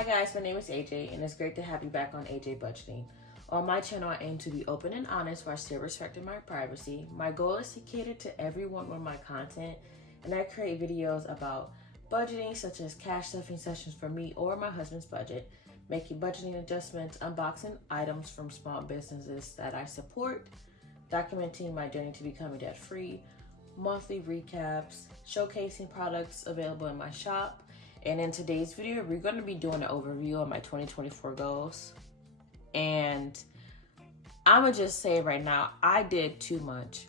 Hi guys, my name is AJ and it's great to have you back on AJBudgeting. On my channel, I aim to be open and honest while still respecting my privacy. My goal is to cater to everyone with my content, and I create videos about budgeting, such as cash stuffing sessions for me or my husband's budget, making budgeting adjustments, unboxing items from small businesses that I support, documenting my journey to becoming debt-free, monthly recaps, showcasing products available in my shop. And in today's video, we're going to be doing an overview of my 2024 goals. And I'm going to just say right now, I did too much.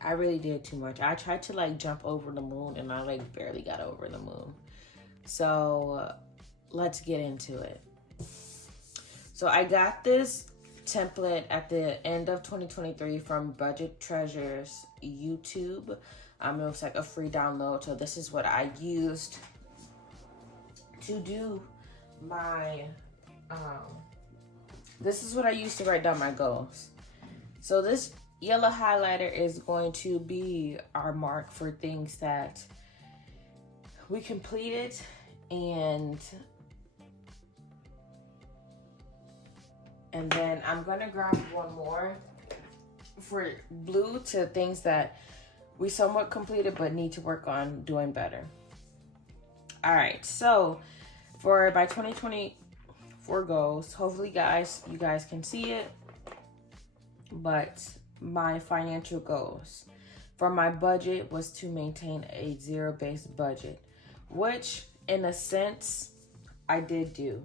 I really did too much. I tried to jump over the moon and I barely got over the moon. So let's get into it. So I got this template at the end of 2023 from Budget Treasures YouTube. It was a free download. So this is what I used to do my this is what I used to write down my goals. So this yellow highlighter is going to be our mark for things that we completed, and then I'm gonna grab one more for blue to things that we somewhat completed but need to work on doing better. All right, so for my 2024 goals, hopefully you guys can see it, but my financial goals for my budget was to maintain a zero-based budget, which in a sense I did do.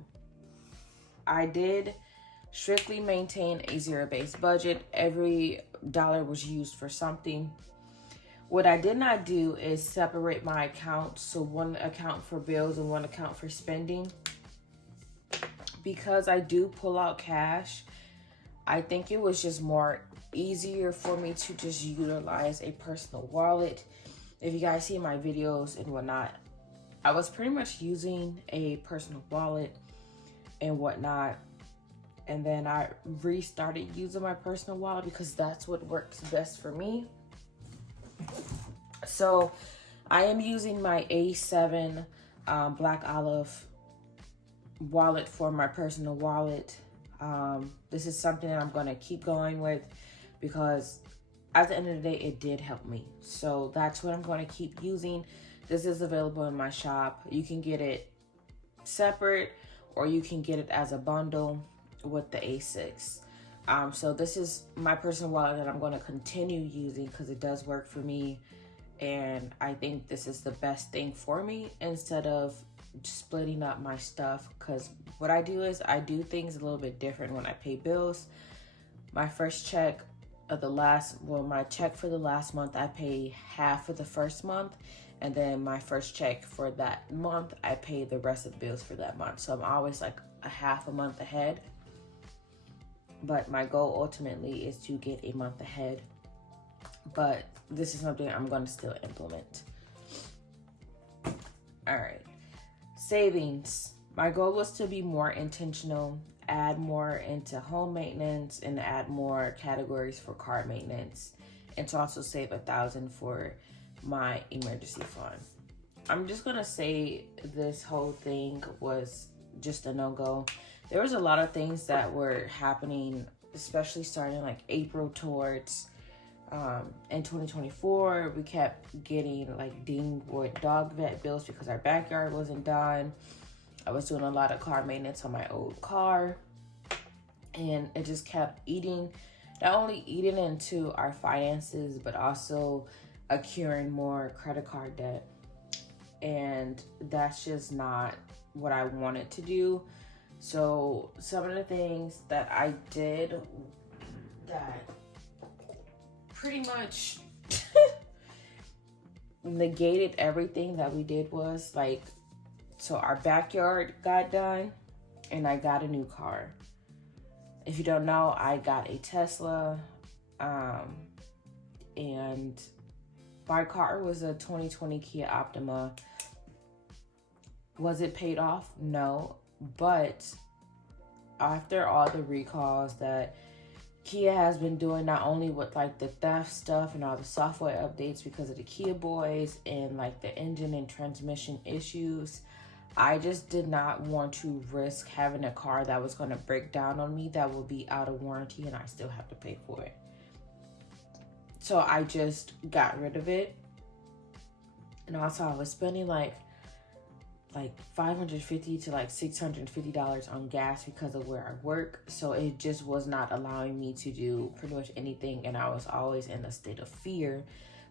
I did strictly maintain a zero-based budget. Every dollar was used for something. What I did not do is separate my accounts, so one account for bills and one account for spending. Because I do pull out cash, I think it was just more easier for me to just utilize a personal wallet. If you guys see my videos and whatnot, I was pretty much using a personal wallet and whatnot. And then I restarted using my personal wallet because that's what works best for me. So I am using my A7 Black Olive wallet for my personal wallet. This is something that I'm going to keep going with because at the end of the day, it did help me. So that's what I'm going to keep using. This is available in my shop. You can get it separate or you can get it as a bundle with the A6. So this is my personal wallet that I'm going to continue using because it does work for me. And I think this is the best thing for me instead of splitting up my stuff. Because what I do is I do things a little bit different when I pay bills. My first check of my check for the last month, I pay half of the first month. And then my first check for that month, I pay the rest of the bills for that month. So I'm always a half a month ahead. But my goal ultimately is to get a month ahead. But this is something I'm going to still implement. All right. Savings. My goal was to be more intentional, add more into home maintenance, and add more categories for car maintenance, and to also save $1,000 for my emergency fund. I'm just going to say this whole thing was just a no-go. There was a lot of things that were happening, especially starting April towards in 2024. We kept getting dinged with dog vet bills because our backyard wasn't done. I was doing a lot of car maintenance on my old car, and it just kept not only eating into our finances, but also accruing more credit card debt. And that's just not what I wanted to do. So some of the things that I did that pretty much negated everything that we did was so our backyard got done and I got a new car. If you don't know, I got a Tesla, and my car was a 2020 Kia Optima. Was it paid off? No. But after all the recalls that Kia has been doing, not only with the theft stuff and all the software updates because of the Kia boys and the engine and transmission issues, I just did not want to risk having a car that was going to break down on me, that will be out of warranty, and I still have to pay for it. So I just got rid of it. And also I was spending like $550 to like $650 on gas because of where I work. So it just was not allowing me to do pretty much anything. And I was always in a state of fear.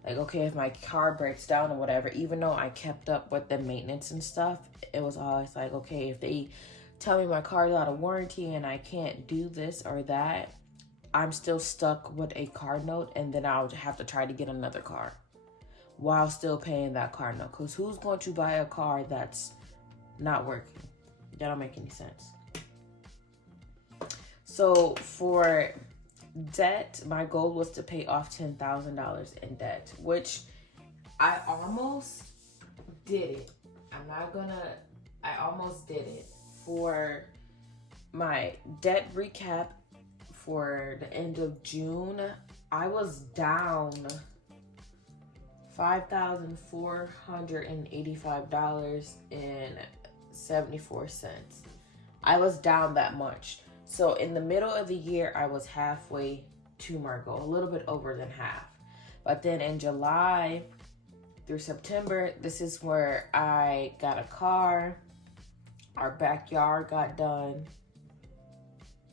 Like, okay, if my car breaks down or whatever, even though I kept up with the maintenance and stuff, it was always like, okay, if they tell me my car's out of warranty and I can't do this or that, I'm still stuck with a car note, and then I'll have to try to get another car while still paying that car note. Because who's going to buy a car that's not working? That don't make any sense. So for debt, my goal was to pay off $10,000 in debt, which I almost did it. I almost did it. For my debt recap for the end of June, I was down $5,485.74. I was down that much. So in the middle of the year, I was halfway to my goal, a little bit over than half. But then in July through September, this is where I got a car, our backyard got done,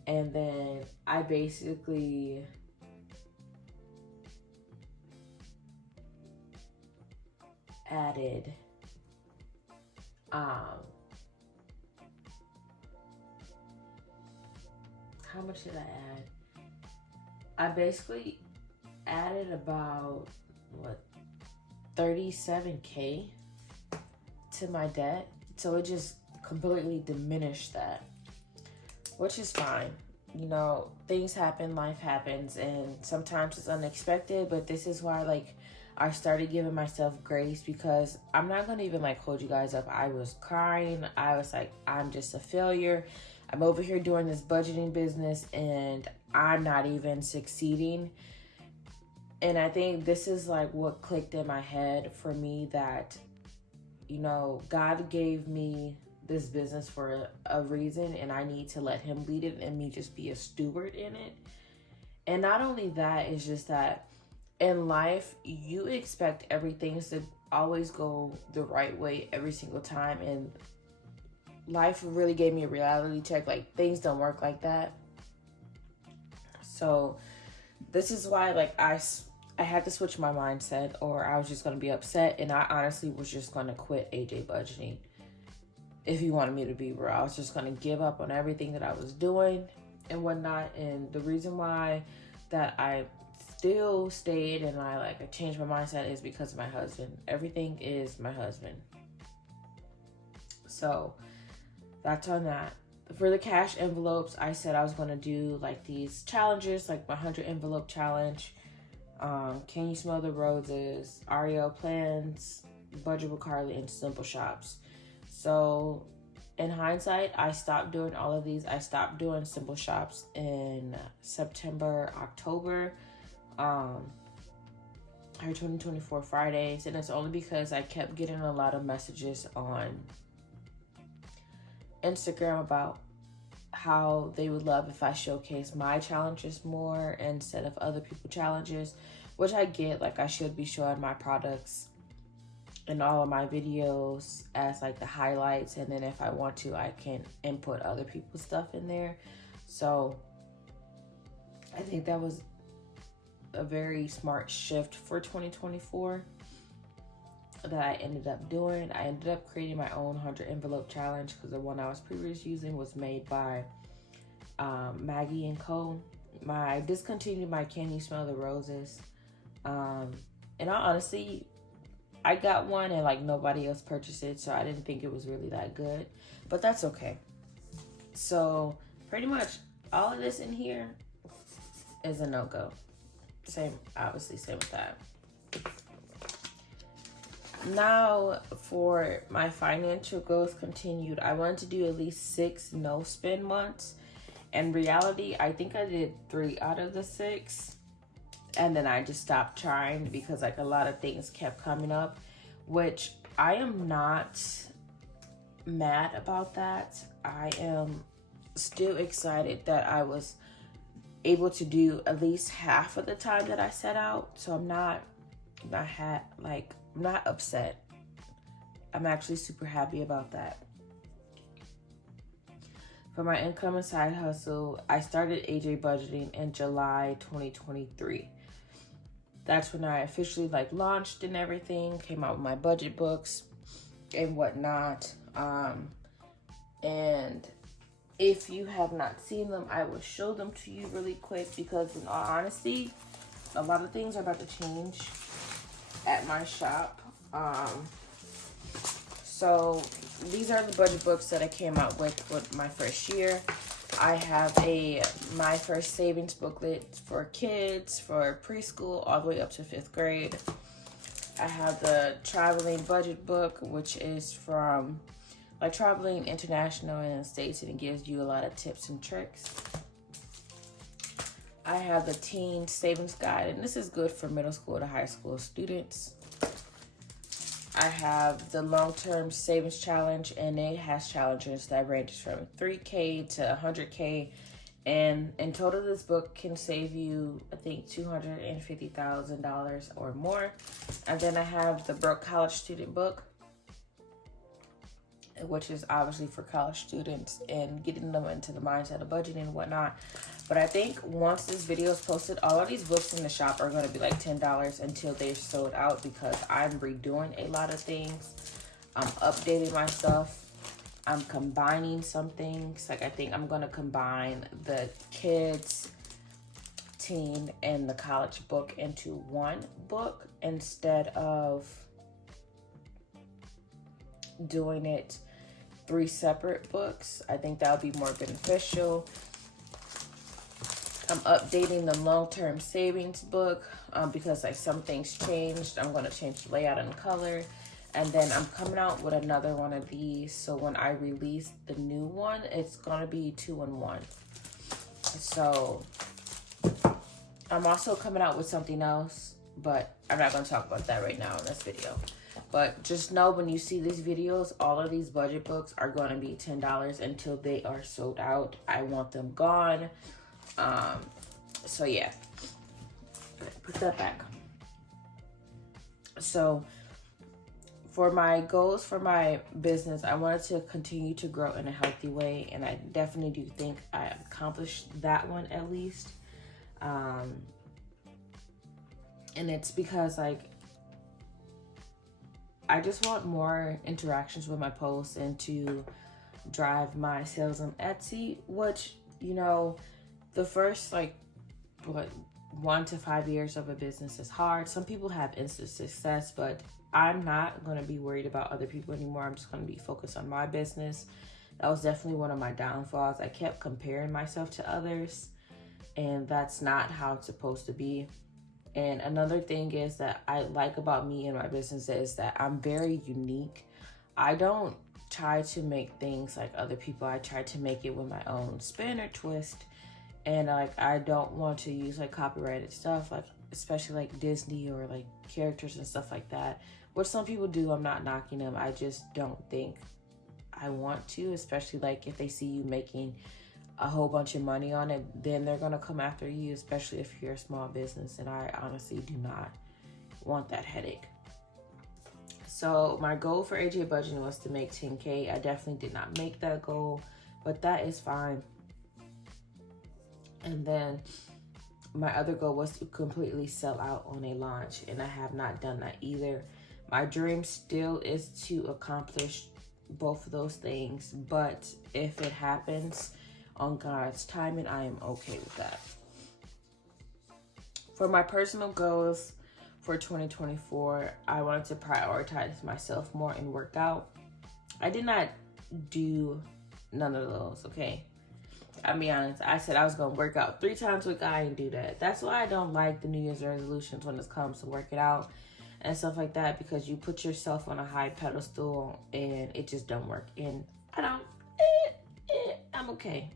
and then I basically added how much did I add? I basically added about 37K to my debt. So it just completely diminished that, which is fine. You know, things happen, life happens, and sometimes it's unexpected, but this is why I started giving myself grace, because I'm not gonna even hold you guys up. I was crying. I was like, I'm just a failure. I'm over here doing this budgeting business and I'm not even succeeding. And I think this is what clicked in my head for me, that, you know, God gave me this business for a reason, and I need to let him lead it and me just be a steward in it. And not only that, it's just that in life, you expect everything to always go the right way every single time. And life really gave me a reality check. Things don't work like that. So this is why I had to switch my mindset, or I was just going to be upset. And I honestly was just going to quit AJBudgeting. If you wanted me to be real, I was just going to give up on everything that I was doing and whatnot. And the reason why that I still stayed and I changed my mindset is because of my husband. Everything is my husband. So that's on that. For the cash envelopes, I said I was going to do these challenges, my 100 envelope challenge. Can You Smell the Roses, Ariel Plans, Budget with Carly, and Simple Shops. So in hindsight, I stopped doing all of these. I stopped doing Simple Shops in September, October, our 2024 Fridays. And it's only because I kept getting a lot of messages on Instagram about how they would love if I showcase my challenges more instead of other people's challenges, which I get. I should be showing my products in all of my videos as the highlights, and then if I want to, I can input other people's stuff in there. So I think that was a very smart shift for 2024 that I ended up doing. I ended up creating my own 100 envelope challenge, because the one I was previously using was made by Maggie and Co. I discontinued my Can You Smell the Roses. And honestly, I got one and nobody else purchased it, so I didn't think it was really that good, but that's okay. So pretty much all of this in here is a no-go. Same with that. Now for my financial goals continued, I wanted to do at least 6 no spend months. In reality, I think I did 3 out of the 6. And then I just stopped trying because a lot of things kept coming up, which I am not mad about that. I am still excited that I was able to do at least half of the time that I set out. So I'm not upset. I'm actually super happy about that. For my income and side hustle, I started AJBudgeting in July 2023. That's when I officially launched and everything, came out with my budget books and whatnot. And if you have not seen them, I will show them to you really quick, because in all honesty, a lot of things are about to change at my shop. So these are the budget books that I came out with my first year. I have my first savings booklet for kids, for preschool, all the way up to 5th grade. I have the traveling budget book, which is from traveling international and in the States, and it gives you a lot of tips and tricks. I have the teen savings guide, and this is good for middle school to high school students. I have the long-term savings challenge, and it has challenges that ranges from 3K to 100K. And in total, this book can save you, I think, $250,000 or more. And then I have the Broke College Student book, which is obviously for college students and getting them into the mindset of budgeting and whatnot. But I think once this video is posted, all of these books in the shop are going to be like $10 until they're sold out, because I'm redoing a lot of things. I'm updating my stuff. I'm combining some things. I think I'm going to combine the kids, teen, and the college book into one book instead of doing it 3 separate books. I think that would be more beneficial. I'm updating the long-term savings book because some things changed. I'm going to change the layout and color. And then I'm coming out with another one of these. So when I release the new one, it's going to be 2-in-1. So I'm also coming out with something else, but I'm not going to talk about that right now in this video. But just know, when you see these videos, all of these budget books are going to be $10 until they are sold out. I want them gone. So yeah, put that back. So for my goals for my business, I wanted to continue to grow in a healthy way, and I definitely do think I accomplished that one at least. And it's because I just want more interactions with my posts and to drive my sales on Etsy, which, the first 1 to 5 years of a business is hard. Some people have instant success, but I'm not going to be worried about other people anymore. I'm just going to be focused on my business. That was definitely one of my downfalls. I kept comparing myself to others, and that's not how it's supposed to be. And another thing is that I like about me and my business is that I'm very unique. I don't try to make things like other people. I try to make it with my own spin or twist. And I don't want to use copyrighted stuff, especially Disney or characters and stuff like that, which some people do. I'm not knocking them. I just don't think I want to, especially if they see you making a whole bunch of money on it, then they're gonna come after you, especially if you're a small business, and I honestly do not want that headache. So my goal for AJBudgeting was to make 10K. I definitely did not make that goal, but that is fine. And then my other goal was to completely sell out on a launch, and I have not done that either. My dream still is to accomplish both of those things, but if it happens on God's timing, I am okay with that. For my personal goals for 2024, I wanted to prioritize myself more and work out. I did not do none of those, okay? I'll be honest. I said I was going to work out 3 times a week. I didn't do that. That's why I don't like the New Year's resolutions when it comes to working out and stuff like that, because you put yourself on a high pedestal and it just don't work. And I don't, I'm okay.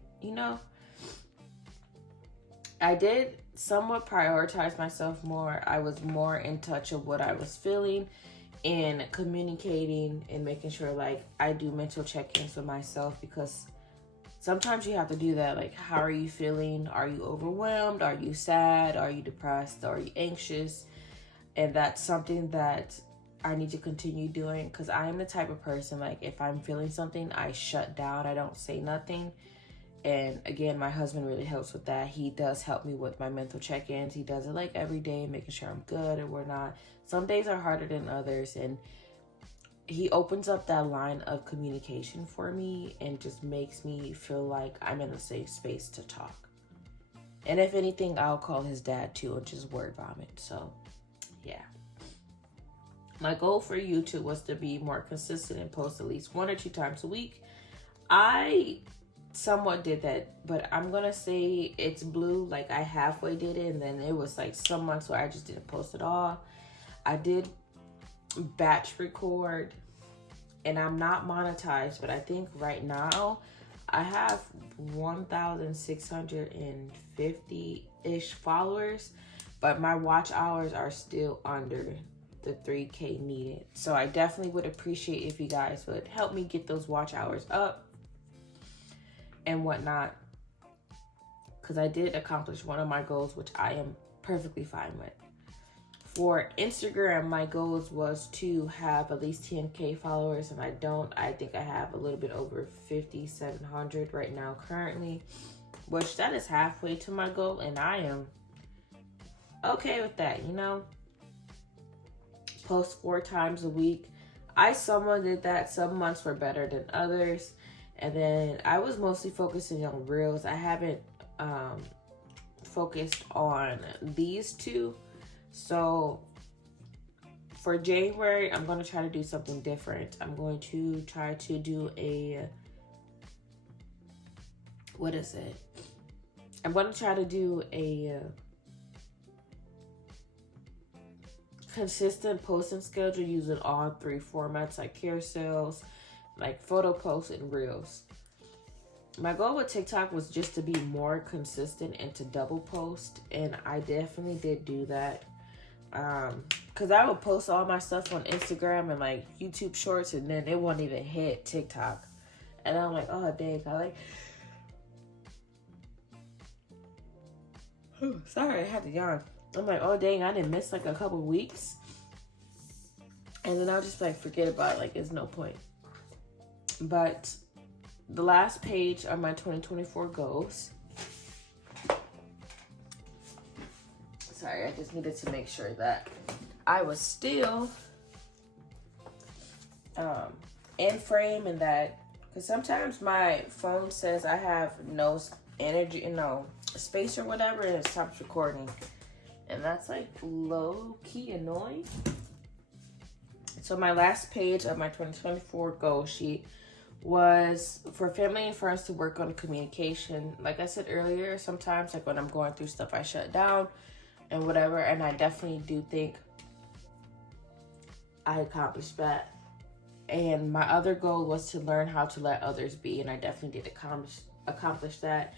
I did somewhat prioritize myself more. I was more in touch of what I was feeling in communicating and making sure like I do mental check-ins with myself, because sometimes you have to do that. Like, how are you feeling? Are you overwhelmed? Are you sad? Are you depressed? Are you anxious? And that's something that I need to continue doing, because I am the type of person, like, if I'm feeling something, I shut down. I don't say nothing. And again, my husband really helps with that. He does help me with my mental check-ins. He does it like every day, making sure I'm good and we're not. Some days are harder than others. And he opens up that line of communication for me and just makes me feel like I'm in a safe space to talk. And if anything, I'll call his dad too and just word vomit. So, yeah. My goal for YouTube was to be more consistent and post at least 1 or 2 times a week. I somewhat did that, but I'm gonna say it's blue. Like, I halfway did it, and then it was like some months where I just didn't post at all. I did batch record, and I'm not monetized, but I think right now I have 1,650-ish followers, but my watch hours are still under the 3K needed. So I definitely would appreciate if you guys would help me get those watch hours up and whatnot, because I did accomplish one of my goals, which I am perfectly fine with. For Instagram, my goals was to have at least 10K followers, and I think I have a little bit over 5,700 right now currently, which that is halfway to my goal, and I am okay with that, you know. Post 4 times a week. I somewhat did that. Some months were better than others. And then I was mostly focusing on reels. I haven't focused on these 2. So for January, I'm going to try to do something different. I'm going to try to do I'm going to try to do a consistent posting schedule using all 3 formats, like carousels, like photo posts, and reels. My goal with TikTok was just to be more consistent and to double post, and I definitely did do that. Because I would post all my stuff on Instagram and like YouTube shorts, and then it won't even hit TikTok. And I'm like, oh dang, sorry, I had to yawn. I'm like, oh dang, I didn't miss like a couple weeks. And then I'll just like forget about it, like it's no point. But the last page of my 2024 goals. Sorry, I just needed to make sure that I was still in frame, and that, because sometimes my phone says I have no energy, no space or whatever, and it stops recording. And that's like low-key annoying. So my last page of my 2024 goal sheet was for family and friends to work on communication. Like I said earlier, sometimes like when I'm going through stuff, I shut down and whatever. And I definitely do think I accomplished that. And my other goal was to learn how to let others be. And I definitely did accomplish that.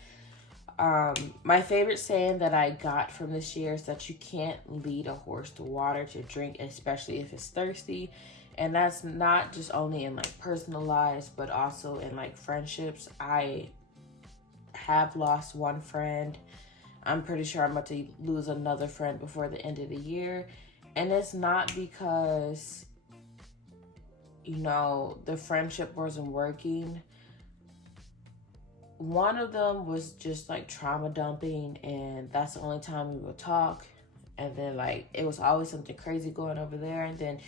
My favorite saying that I got from this year is that you can't lead a horse to water to drink, especially if it's thirsty. And that's not just only in like personal lives, but also in like friendships. I have lost one friend. I'm pretty sure I'm about to lose another friend before the end of the year. And it's not because, you know, the friendship wasn't working. One of them was just like trauma dumping, and that's the only time we would talk. And then like it was always something crazy going over there. And then,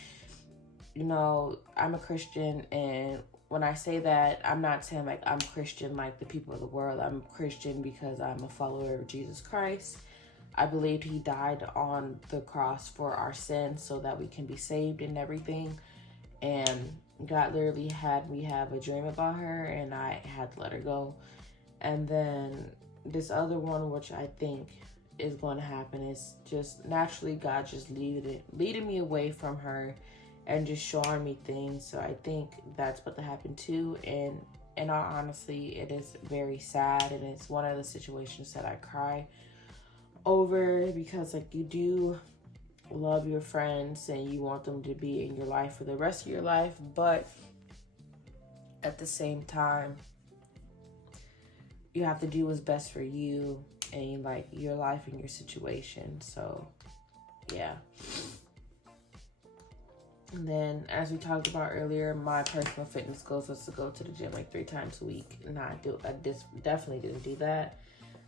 you know, I'm a Christian, and when I say that, I'm not saying like I'm Christian like the people of the world. I'm Christian because I'm a follower of Jesus Christ. I believed he died on the cross for our sins so that we can be saved and everything. And God literally had me have a dream about her, and I had to let her go. And then this other one, which I think is going to happen, is just naturally God just leading me away from her and just showing me things. So I think that's about to happen too. And in all honesty, it is very sad, and it's one of the situations that I cry over, because like you do love your friends and you want them to be in your life for the rest of your life, but at the same time, you have to do what's best for you and like your life and your situation. So yeah. And then, as we talked about earlier, my personal fitness goals was to go to the gym like 3 times a week. And I definitely didn't do that.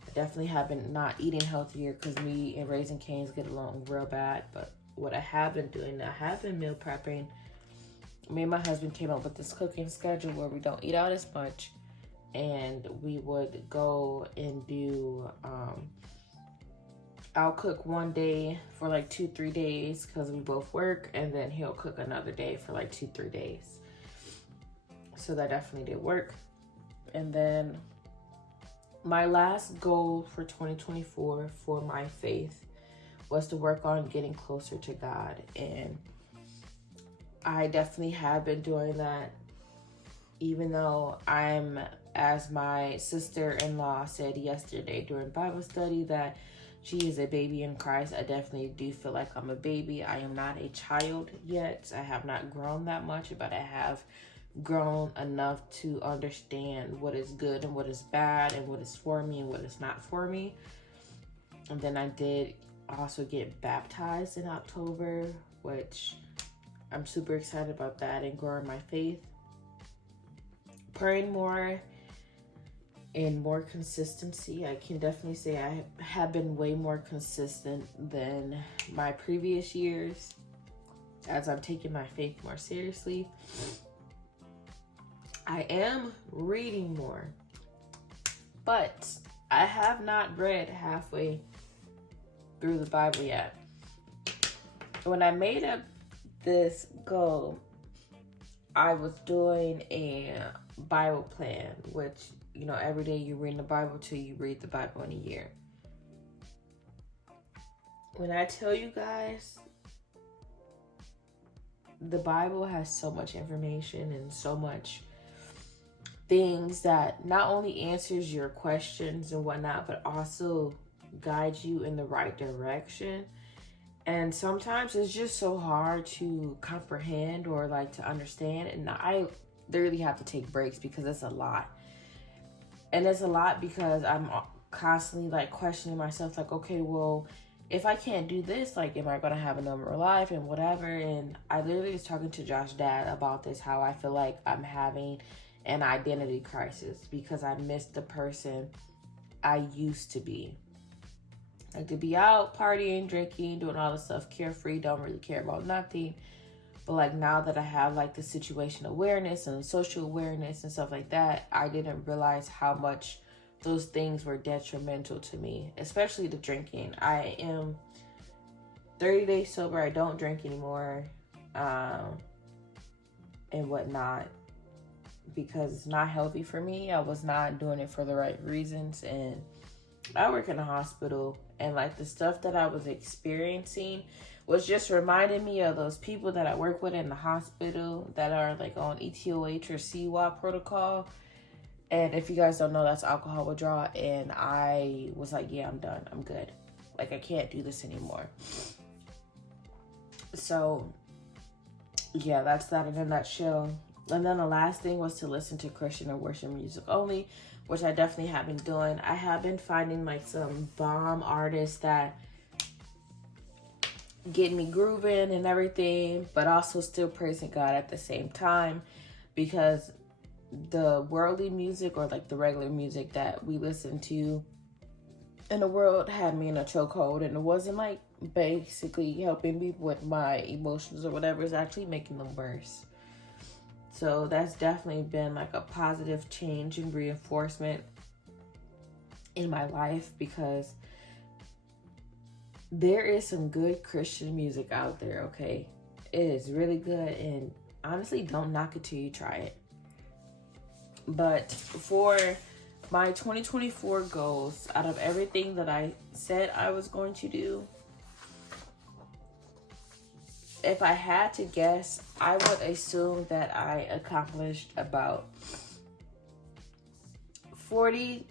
I definitely have been not eating healthier because me and Raising Cane's get along real bad. But what I have been doing, I have been meal prepping. Me and my husband came up with this cooking schedule where we don't eat out as much. And we would go and do... I'll cook one day for like 2-3 days because we both work, and then he'll cook another day for like 2-3 days. So that definitely did work. And then my last goal for 2024 for my faith was to work on getting closer to God. And I definitely have been doing that, even though I'm, as my sister-in-law said yesterday during Bible study, that she is a baby in Christ. I definitely do feel like I'm a baby. I am not a child yet. I have not grown that much, but I have grown enough to understand what is good and what is bad and what is for me and what is not for me. And then I did also get baptized in October, which I'm super excited about that, and growing my faith. Praying more and more consistency. I can definitely say I have been way more consistent than my previous years as I'm taking my faith more seriously. I am reading more, but I have not read halfway through the Bible yet. When I made up this goal, I was doing a Bible plan, which, you know, every day you're reading the Bible till you read the Bible in a year. When I tell you guys, the Bible has so much information and so much things that not only answers your questions and whatnot, but also guides you in the right direction. And sometimes it's just so hard to comprehend or like to understand. And I literally have to take breaks because it's a lot. And it's a lot because I'm constantly like questioning myself, like, okay, well, if I can't do this, like, am I going to have a normal life and whatever? And I literally was talking to Josh's dad about this, how I feel like I'm having an identity crisis because I miss the person I used to be. Like, to be out partying, drinking, doing all this stuff, carefree, don't really care about nothing. But like, now that I have like the situation awareness and social awareness and stuff like that, I didn't realize how much those things were detrimental to me, especially the drinking. I am 30 days sober. I don't drink anymore, and whatnot, because it's not healthy for me. I was not doing it for the right reasons. And I work in a hospital, and like the stuff that I was experiencing was just reminding me of those people that I work with in the hospital that are like on ETOH or CWAP protocol. And if you guys don't know, that's alcohol withdrawal. And I was like, yeah, I'm done. I'm good. Like, I can't do this anymore. So yeah, that's that in a nutshell. And then the last thing was to listen to Christian or worship music only, which I definitely have been doing. I have been finding like some bomb artists that get me grooving and everything, but also still praising God at the same time, because the worldly music or like the regular music that we listen to in the world had me in a chokehold, and it wasn't like basically helping me with my emotions or whatever. It's actually making them worse. So that's definitely been like a positive change and reinforcement in my life, because there is some good Christian music out there, okay? It is really good, and honestly, don't knock it till you try it. But for my 2024 goals, out of everything that I said I was going to do, if I had to guess, I would assume that I accomplished about 40%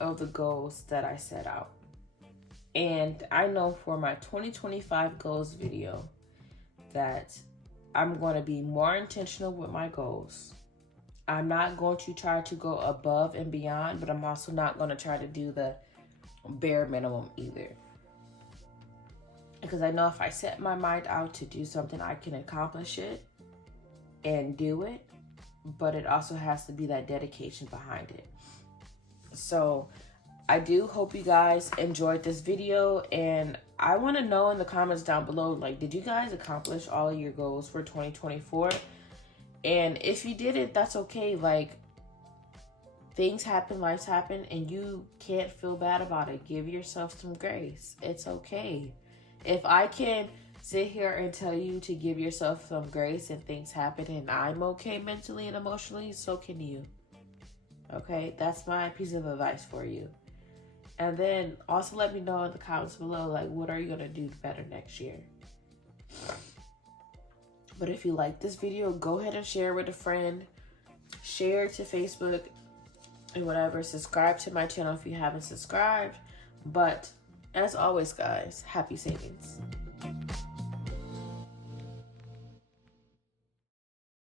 of the goals that I set out. And I know for my 2025 goals video that I'm going to be more intentional with my goals. I'm not going to try to go above and beyond, but I'm also not going to try to do the bare minimum either. Because I know if I set my mind out to do something, I can accomplish it and do it, but it also has to be that dedication behind it. So I do hope you guys enjoyed this video, and I want to know in the comments down below, like, did you guys accomplish all of your goals for 2024? And if you didn't, that's okay. Like, things happen, lives happen, and you can't feel bad about it. Give yourself some grace. It's okay. If I can sit here and tell you to give yourself some grace and things happen and I'm okay mentally and emotionally, so can you. Okay? That's my piece of advice for you. And then also let me know in the comments below, like, what are you going to do better next year? But if you like this video, go ahead and share with a friend. Share it to Facebook and whatever. Subscribe to my channel if you haven't subscribed. But as always, guys, happy savings.